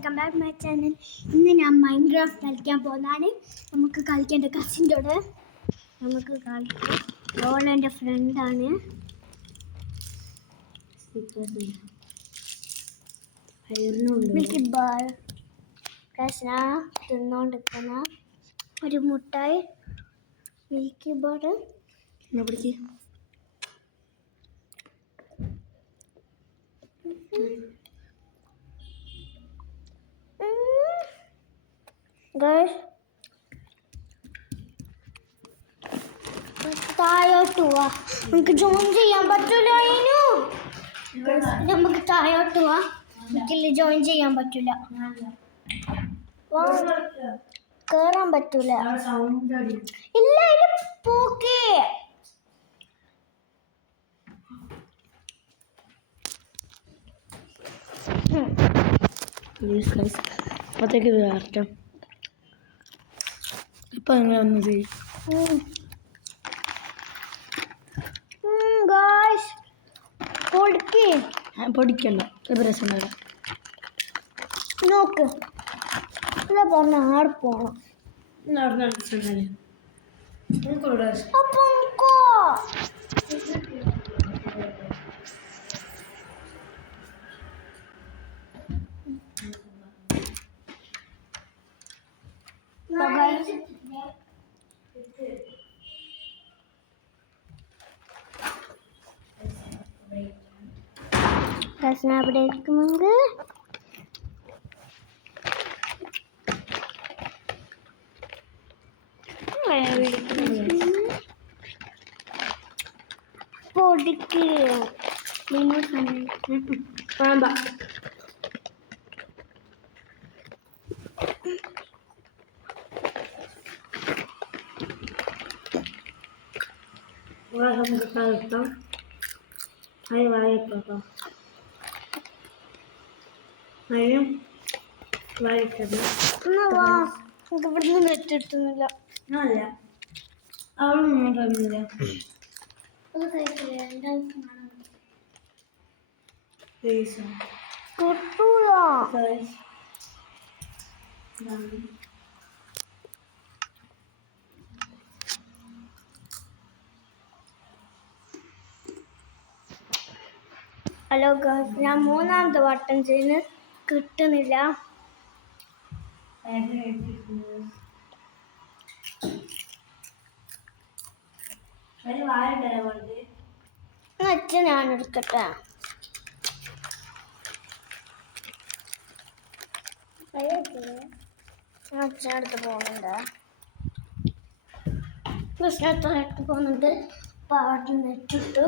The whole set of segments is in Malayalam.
Welcome back my channel. ഇന്ന് ഞാൻ മൈൻക്രാഫ്റ്റ് കളിക്കാൻ പോകുന്നതാണ്. നമുക്ക് കളിക്കേണ്ട കസിൻ്റെ കൂടെ നമുക്ക് കളിക്കാം. ഓൾ എൻ്റെ ഫ്രണ്ടാണ്. മിൽക്കി ബാർ തിന്നോണ്ടിരിക്കുന്ന ഒരു മുട്ടായി മിൽക്കി ബാർ പിടിച്ച് താഴോട്ട് പോവാ. നമുക്ക് ജോയിൻ ചെയ്യാൻ പറ്റൂല. നമുക്ക് താഴോട്ട് പോവാ. എനിക്കില്ല ജോയിൻ ചെയ്യാൻ പറ്റൂല, കേറാൻ പറ്റൂല. ഇല്ല ഇല്ല പോക്കേ. അപ്പോഴത്തേക്ക് വരട്ടെ. ഇപ്പം അങ്ങനെ വന്നത് പൊടിക്കണ്ട. രസം നോക്ക് ഇതാ പറഞ്ഞ ആടെ പോണം. അവിടെ ഇരിക്കുന്നുണ്ട്. പൊടിക്ക് വായിട്ടോ അതിനും വായിക്കത് ഇവിടുന്ന് നെറ്റിട്ടുന്നില്ല. അല്ല അവളൊന്നും തന്നില്ല. ഹലോ ഗേൾസ്, ഞാൻ മൂന്നാമത്തെ വട്ടം ചെയ്യുന്ന കിട്ടുന്നില്ല. അച്ഛൻ ഞാൻ എടുക്കട്ടെ. അച്ഛനടുത്ത് പോകുന്നുണ്ട്. കൃഷ്ണടുത്ത് പോകുന്നുണ്ട്. പാട്ട് നെറ്റിട്ടു.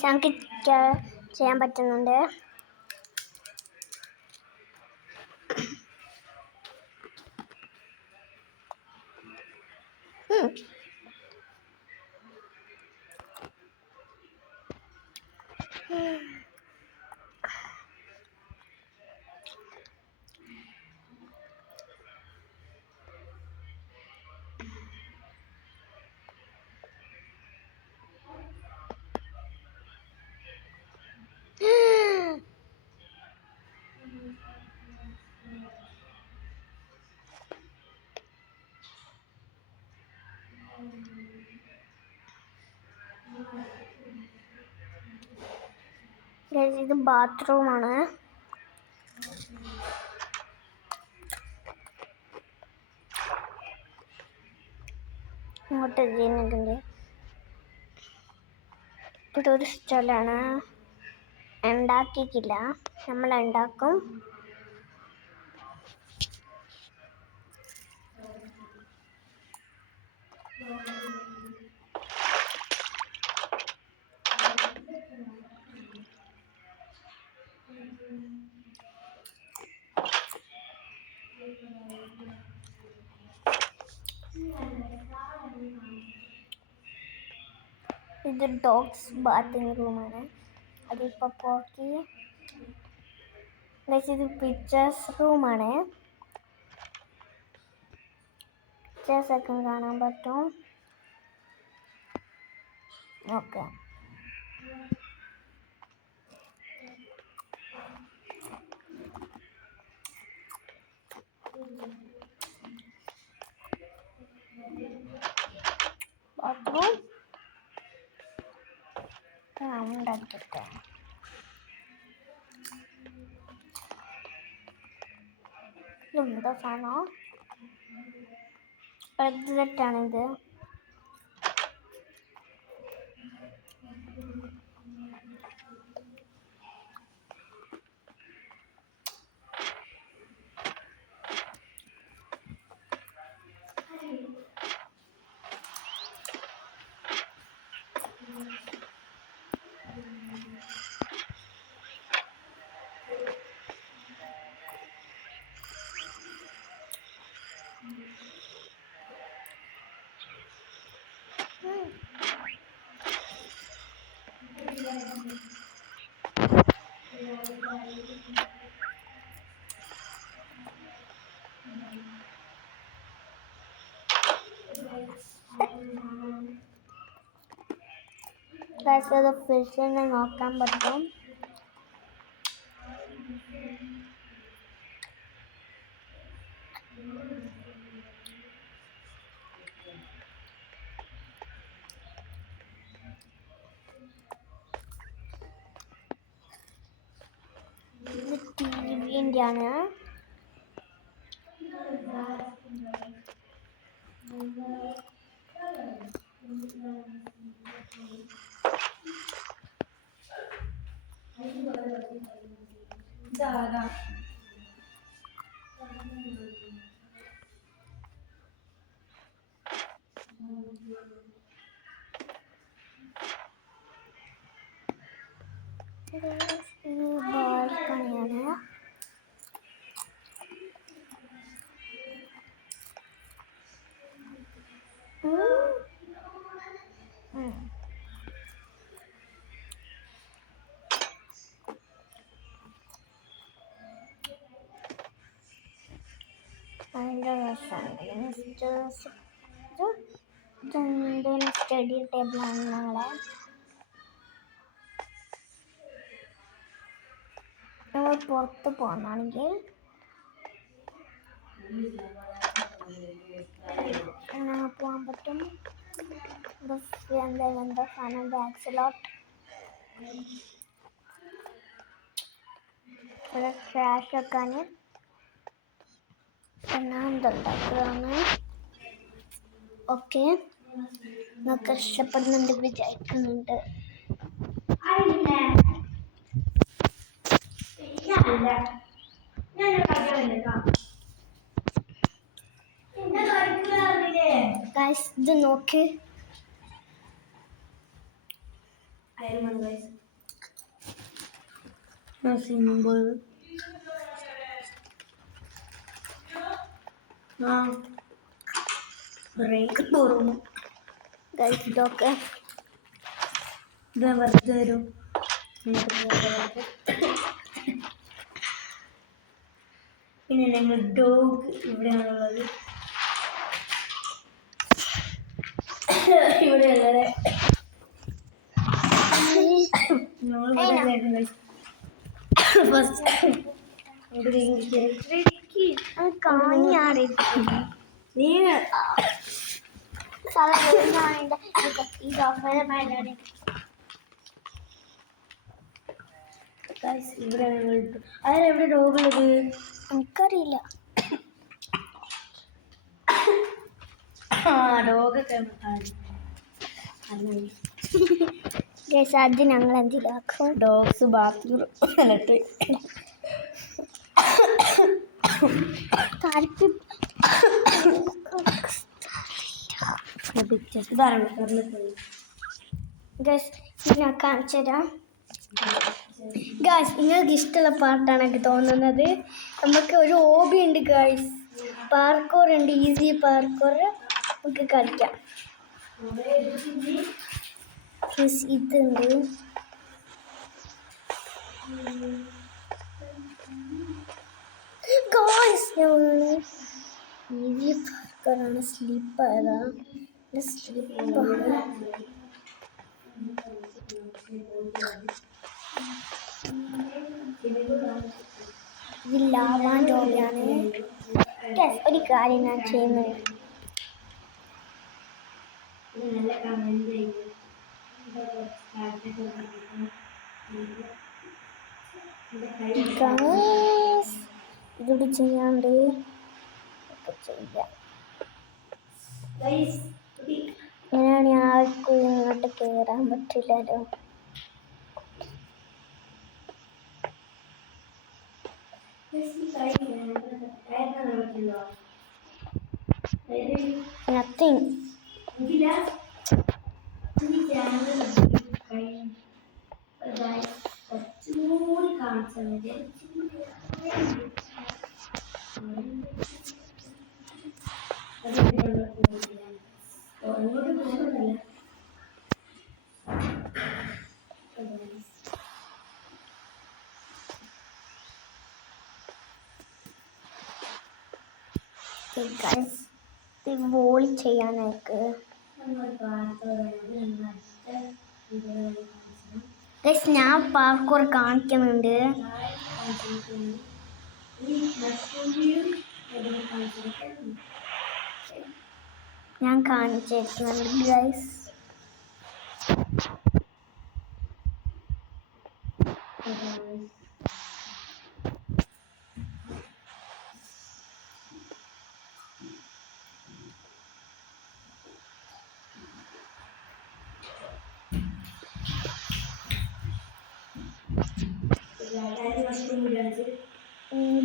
ഞങ്ങൾക്ക് ചെയ്യാൻ പറ്റുന്നുണ്ട്. ഇത് ബാത്റൂമാണ്. ഇങ്ങോട്ട് ചെയ്യുന്നുണ്ട്. ഇവിടെ ഒരു സ്ഥലമാണ്. ഉണ്ടാക്കിയിട്ടില്ല, നമ്മൾ ഉണ്ടാക്കും. ഇത് ഡോഗ്സ് ബാത്തിങ് റൂമാണ്. അതിപ്പോൾ പോക്കി. ഇത് പിക്ചേഴ്സ് റൂമാണ്. പിക്ചേഴ്സ് ഒക്കെ കാണാൻ പറ്റും. ഓക്കെ, ബാത്റൂം ഉണ്ടാക്കിയിട്ട് എന്താ സാധനം എക്സാക്റ്റാണിത്. അത് ഫിഷിനെ നോക്കാൻ പറ്റും. ഇത് ടിവിൻ്റെ ആണ്. ബാൽക്കണിയാണ്. അതിൻ്റെ സ്റ്റഡി ടേബിളാണ് ഞങ്ങളെ. നമ്മൾ പുറത്ത് പോകുന്നാണെങ്കിൽ അങ്ങനെ പോകാൻ പറ്റും. എന്താ സാധനം ആക്സിലോട്ട്. ഇവിടെ ക്രാഷ് വെക്കാൻ എന്തുണ്ടാക്കുകയാണ്. ഓക്കെ, നിങ്ങൾക്ക് ഇഷ്ടപ്പെടുന്നുണ്ട് വിചാരിക്കുന്നുണ്ട്. ഇത് നോക്ക്, ബ്രേക്ക് പോറും ഇതൊക്കെ ഇത് വെറുതെ വരും. പിന്നെ ഞങ്ങൾ ഡോഗ് ഇവിടെയാണുള്ളത്. ഇവിടെ വളരെ ഇവിടെ അതിലെവിടെ ഡോഗുള്ളത് എനിക്കറിയില്ല. ഡോഗൊക്കെ അത് ഞങ്ങൾ എന്തിലാക്കും. ഡോഗ്സ് ബാത്റൂം എന്നിട്ട് ഞാൻ കാണിച്ചു തരാം. ഗായ്സ്, നിങ്ങൾക്ക് ഇഷ്ടമുള്ള പാട്ടാണ് എനിക്ക് തോന്നുന്നത്. നമുക്ക് ഒരു ഹോബി ഉണ്ട് ഗായ്സ്, പാർക്കോർ ഉണ്ട്. ഈസി പാർക്കോർ നമുക്ക് കളിക്കാം. ഇതുണ്ട്. ഗായ്സ് ഈസി പാർക്ക് സ്റ്റിക്കറാണ്. സ്ലിപ്പായതാ. സ്ലിപ്പാണ്. ഇത് ലാവാൻ ഡോഗാണ്. ഒരു കാര്യം ഞാൻ ചെയ്യുന്നത്, ഇതോട് ചെയ്യാണ്ട് ചെയ്യാം. ഇങ്ങനെയാണ് ആർക്കും ഇങ്ങോട്ട് കയറാൻ പറ്റില്ലല്ലോ. Nothing. Guys, ഇത് വോൾ ചെയ്യാനായിട്ട് ഞാൻ പാർക്കൂർ കാണിക്കുന്നുണ്ട്. ഞാൻ കാണിച്ചിരുന്നുണ്ട് ഗൈസ്.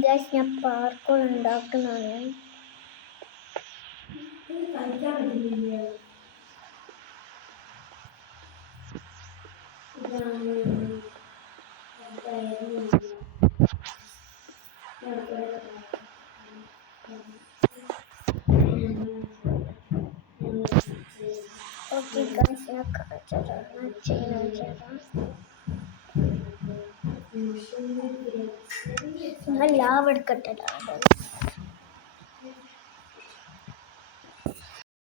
ഗൈസ് ഞാൻ പാർക്കൂർ ഉണ്ടാക്കുന്നതാണ്. ഓക്കെ ഗൈസ് ഞാൻ ചെയ്യാം. ഞാൻ ലാവ് എടുക്കട്ടെ.